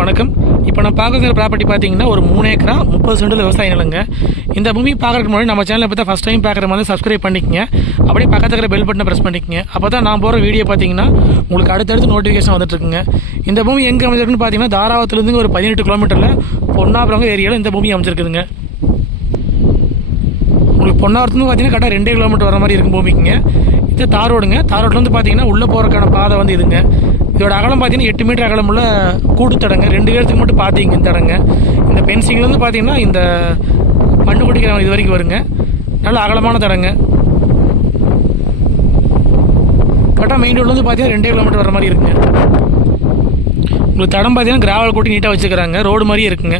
வணக்கம். இப்போ நான் பார்க்குற ப்ராப்பர்ட்டி பார்த்தீங்கன்னா ஒரு 3 ஏக்கரா 30 சென்டில் விவசாய நிலங்க. இந்த பூமி பார்க்குறதுக்கு முன்னாடி நம்ம சேனலை பார்த்தா ஃபஸ்ட் டைம் பார்க்குற மாதிரி சப்ஸ்கிரைப் பண்ணிக்கங்க. அப்படியே பக்கத்தில் இருக்கிற பெல் பட்டனை ப்ரெஸ் பண்ணிக்கங்க. அப்போ தான் நான் போகிற வீடியோ பார்த்தீங்கன்னா உங்களுக்கு அடுத்தடுத்து நோட்டிஃபிகேஷன் வந்துட்டு இருக்குங்க. இந்த பூமி எங்கே அமைஞ்சிருக்குன்னு பார்த்தீங்கன்னா தாராவரத்துலேருந்து ஒரு 18 கிலோமீட்டரில் பொன்னாபுரம் ஏரியாவில் இந்த பூமி அமைஞ்சிருக்குதுங்க. உங்களுக்கு பொன்னாவரத்துலேருந்து பார்த்தீங்கன்னா கரெக்டாக 2 கிலோமீட்டர் வர மாதிரி இருக்கும் பூமிக்குங்க. இது தார் ரோடுங்க. தார் ரோட்லேருந்து பார்த்தீங்கன்னா உள்ளே போகிறக்கான பாதை வந்து இதுங்க. இதோட அகலம் பார்த்தீங்கன்னா 8 மீட்டர் அகலம் உள்ள கூடு தடங்க. 2 இடத்துக்கு மட்டும் பார்த்தீங்க இந்த தடங்க. இந்த பென்சிங்லேருந்து பார்த்தீங்கன்னா இந்த மண்ணு குடிக்கிறவங்க இது வரைக்கும் வருங்க. நல்ல அகலமான தடங்க. கரெக்டாக மெயின் ரோட்லேருந்து பார்த்தீங்கன்னா 2 கிலோமீட்டர் வர மாதிரி இருக்குங்க. உங்களுக்கு தடம் பார்த்தீங்கன்னா கிராவல் கூட்டி நீட்டாக வச்சுக்கிறாங்க. ரோடு மாதிரியே இருக்குங்க.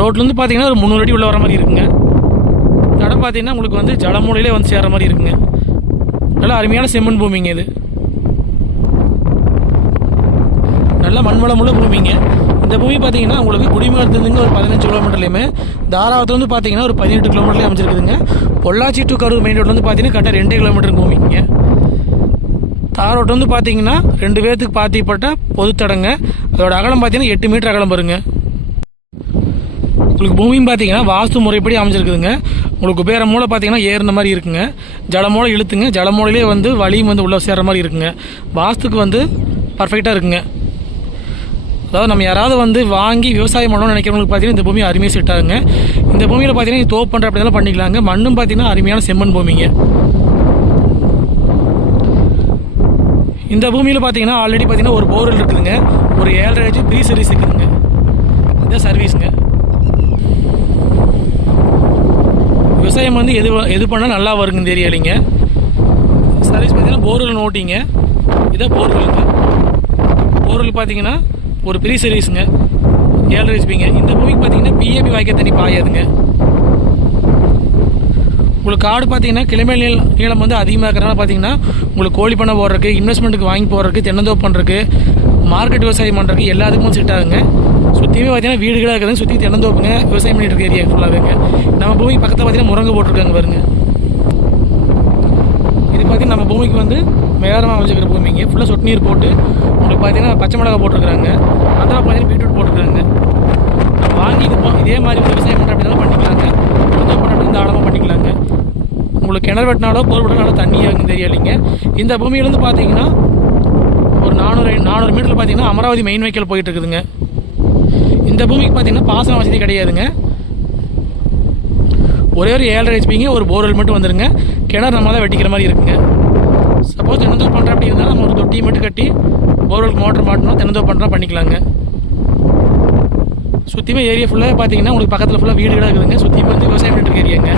ரோட்லேருந்து பார்த்தீங்கன்னா ஒரு 300 அடி உள்ள வர மாதிரி இருக்குங்க. தடம் பார்த்தீங்கன்னா உங்களுக்கு வந்து ஜலமூலையிலே வந்து சேர்ற மாதிரி இருக்குங்க. நல்ல அருமையான செம்மண் பூமிங்க. இது நல்ல மண்வளமுள்ள பூமிங்க. இந்த பூமி பார்த்தீங்கன்னா உங்களுக்கு குடிமகத்துலேருந்து ஒரு 15 கிலோமீட்டர்லையுமே தாராவரத்துலேருந்து பார்த்தீங்கன்னா ஒரு 18 கிலோமீட்டர்லேயும் அமைச்சிருக்குதுங்க. பொள்ளாச்சி டு கரூர் மெயின் ரோட்லேருந்து பார்த்தீங்கன்னா கரெக்டாக 2 கிலோமீட்டர் பூமிங்க. தார் ரோட்டு வந்து பார்த்தீங்கன்னா 2 பேர்த்துக்கு பாத்திப்பட்ட பொது தடங்க. அதோட அகலம் பார்த்தீங்கன்னா 8 மீட்டர் அகலம் வருங்க. உங்களுக்கு பூமியும் பார்த்தீங்கன்னா வாஸ்து முறைப்படி அமைஞ்சிருக்குதுங்க. உங்களுக்கு குபேர மூளை பார்த்தீங்கன்னா ஏறின மாதிரி இருக்குங்க. ஜலமூலை இழுத்துங்க. ஜலமூலையிலே வந்து வலியும் வந்து உள்ளே சேர்ற மாதிரி இருக்குங்க. வாஸ்துக்கு வந்து பர்ஃபெக்டாக இருக்குங்க. அதாவது நம்ம யாராவது வந்து வாங்கி விவசாயம் பண்ணணும்னு நினைக்கிறவங்களுக்கு பார்த்தீங்கன்னா இந்த பூமி அருமையாக செட் ஆகுங்க. இந்த பூமியில் பார்த்தீங்கன்னா தோப்பு பண்ணுற அப்படியெல்லாம் பண்ணிக்கலாங்க. மண்ணும் பார்த்தீங்கன்னா அருமையான செம்மண் பூமிங்க. இந்த பூமியில் பார்த்தீங்கன்னா ஆல்ரெடி பார்த்தீங்கன்னா ஒரு போர்வெல் இருக்குதுங்க. ஒரு 7.5 HP ப்ரீ சர்வீஸ் இருக்குதுங்க. இதான் சர்வீஸுங்க. விவசாயம் வந்து எது பண்ணால் நல்லா வருங்க இந்த ஏரியாலிங்க. சர்வீஸ் பார்த்தீங்கன்னா போர்வெல் நோட்டிங்க. இதான் போர்வெலுங்க. போர்வெல் பார்த்தீங்கன்னா ஒரு ப்ரீ சர்வீஸுங்க. 7.5 HPங்க. இந்த பூமிக்கு பார்த்தீங்கன்னா PAP வாய்க்க தண்ணி பாயாதுங்க. உங்களுக்கு காடு பார்த்தீங்கன்னா கிளை நீளம் வந்து அதிகமாக இருக்கிறனால பார்த்தீங்கன்னா உங்களுக்கு கோழி பண்ணை போடுறதுக்கு, இன்வெஸ்ட்மெண்ட்டுக்கு வாங்கி போடுறதுக்கு, தென்னந்தோப்பு பண்ணுறதுக்கு, மார்க்கெட் விவசாயம் பண்ணுறதுக்கு எல்லாத்துக்கும் செட் ஆகுங்க. சுற்றியுமே பார்த்தீங்கன்னா வீடுகளாக இருக்குதுங்க. சுற்றி தென்னந்தோப்புங்க. விவசாயம் பண்ணிட்டு இருக்க ஏரியா ஃபுல்லாகங்க. நம்ம பூமி பக்கத்தில் பார்த்தீங்கன்னா முருங்கை போட்டிருக்காங்க பாருங்க. இது பார்த்தீங்கன்னா நம்ம பூமிக்கு வந்து மேலமாக அமைச்சிருக்கிற பூமிங்க. ஃபுல்லாக சொட்டு நீர் போட்டு உங்களுக்கு பார்த்தீங்கன்னா பச்சை மிளகா போட்டிருக்காங்க. அதெல்லாம் பார்த்தீங்கன்னா பீட்ரூட் போட்டிருக்காங்க. நம்ம வாங்கி இதே மாதிரி விவசாயம் பண்ணுற அப்படின்னாலும் பண்ணிக்கலாங்க. தென்னந்தோப்பு அப்படின்னு தாராளமாக பண்ணிக்கலாங்க. உங்களுக்கு கிணறு வெட்டினாலோ போர் வெட்டினாலும் தண்ணியாக தெரியலைங்க. இந்த பூமியிலேருந்து பார்த்தீங்கன்னா ஒரு 400 மீட்டரில் பார்த்தீங்கன்னா அமராவதி மெயின் வைக்கல் போயிட்டு இருக்குதுங்க. இந்த பூமிக்கு பார்த்தீங்கன்னா பாசன வசதி கிடையாதுங்க. ஒரே ஒரு 7.5 HPங்க. ஒரு போர்வெல் மட்டும் வந்துருங்க. கிணறு நம்ம தான் வெட்டிக்கிற மாதிரி இருக்குங்க. சப்போஸ் தென்னந்தோப்பு பண்ணுற அப்படி இருந்தாலும் நம்ம ஒரு தொட்டியை மட்டும் கட்டி போர்வெலுக்கு மோட்டர் மாட்டணும் தென்னந்தோப்பு பண்ணுறா பண்ணிக்கலாங்க. சுற்றியுமே ஏரியா ஃபுல்லாக பார்த்தீங்கன்னா உங்களுக்கு பக்கத்தில் ஃபுல்லாக வீடுகளாக இருக்குதுங்க. சுற்றியுமே வந்து விவசாயம் பண்ணிட்டு இருக்க ஏரியாங்க.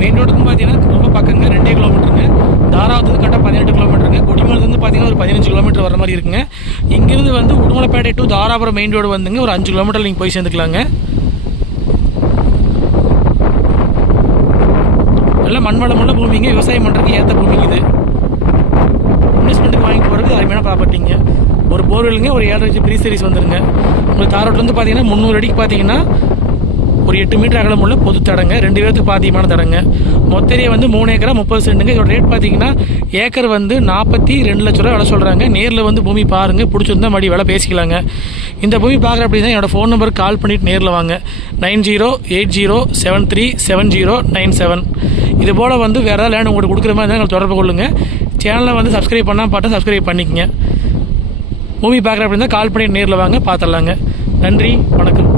மெயின் ரோடுக்கும் பார்த்தீங்கன்னா ரொம்ப பக்கங்க. 2 கிலோமீட்டருங்க. தாராவரத்துலேருந்து கரெக்டாக 18 கிலோமீட்டருங்க. குடிமலைலேருந்து பார்த்தீங்கன்னா ஒரு 15 கிலோமீட்டர் வர மாதிரி இருக்குங்க. இங்கேருந்து வந்து Udumalaipettai to Dharapuram main road வந்துங்க ஒரு 5 கிலோமீட்டர் நீங்கள் போய் சேர்ந்துக்கலாங்க. நல்ல மண்வளமுள்ள பூமிங்க. விவசாயம் பண்ணுறதுக்கு ஏற்ற பூமிங்க. இது இன்வெஸ்ட்மெண்ட்டுக்கு வாங்கி போகிறது அருமையான ப்ராப்பர்ட்டிங்க. ஒரு போர்வெலுங்க. ஒரு 7.5 HP ப்ரீ சர்வீஸ் வந்துருங்க. உங்களுக்கு தார் ரோட்லேருந்து பார்த்தீங்கன்னா 300 அடிக்கு பார்த்தீங்கன்னா ஒரு 8 மீட்டர் அகலம் உள்ள பொது தடங்க. 2 பேருக்கு பாத்தியமான தடங்க. மொத்த ஏரியா வந்து 3 ஏக்கரா 30 சென்ட்டுங்க. இதோட ரேட் பார்த்தீங்கன்னா ஏக்கர் வந்து 42 லட்ச ரூபா விலை சொல்கிறாங்க. நேரில் வந்து பூமி பாருங்கள். பிடிச்சிருந்தா மறுபடி விலை பேசிக்கலாங்க. இந்த பூமி பார்க்குற அப்படின்னா என்னோடய ஃபோன் நம்பருக்கு கால் பண்ணிவிட்டு நேரில் வாங்க. 9080737097. இது போல் வந்து வேறு ஏதாவது லேண்ட் உங்களுக்கு கொடுக்குற மாதிரி இருந்தால் எங்களுக்கு தொடர்பு கொள்ளுங்கள். சேனலை வந்து சப்ஸ்கிரைப் பண்ணால் பார்த்தா சப்ஸ்கிரைப் பண்ணிக்கங்க. பூமி பார்க்குற அப்படின்னா கால் பண்ணிவிட்டு நேரில் வாங்க பார்த்துடலாங்க. நன்றி, வணக்கம்.